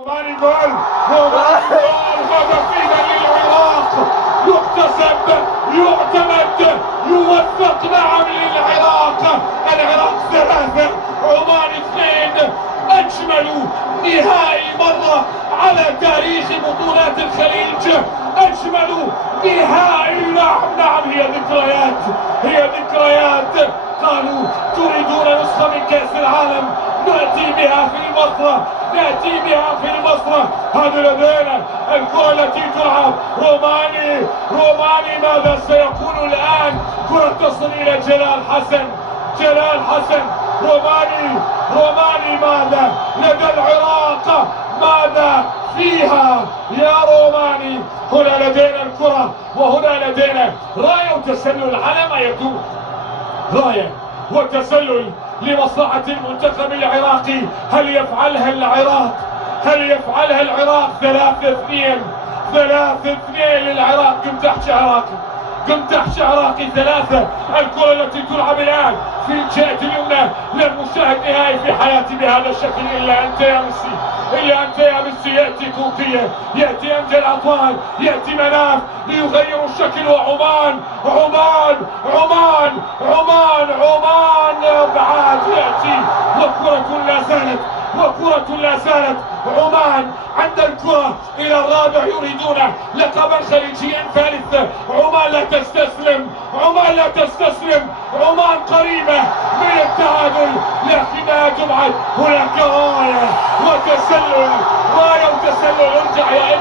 روماني جول هدفين للعراق، يحتسب يعتمد يوفق نعم للعراق. العراق 3 عمان 2. أجمل نهائي مر على تاريخ بطولات الخليج، أجمل نهائي. نعم هي ذكريات. قالوا تريدون نسخة من كأس العالم، نأتي بها في المصر. هذا لدينا الكرة التي تلعب. روماني ماذا سيكون الآن؟ كرة تصل إلى جلال حسن. روماني ماذا لدى العراق؟ ماذا فيها يا روماني؟ هنا لدينا الكرة وهنا لدينا راية وتسلل على ما يبدو، راية وتسلل لمصلحة المنتخب العراقي. هل يفعلها العراق؟ 3-2 للعراق. قمت عراقي 3. الكرة التي تلعب الآن في الجهة اليمنى. لم أشاهد نهائي في حياتي بهذا الشكل إلا أنت يا ميسي. يأتي كوكية، يأتي أمجد عطوان، يأتي مناف ليغير الشكل. وعمان بعد يأتي وكرة لا زالت عمان عند الكرة إلى الرابع. يريدون لقبا خليجيا ثالث. عمان لا تستسلم. عمان قريبة من التعادل لكنها تبعد. هناك راية وتسلل. ارجع يا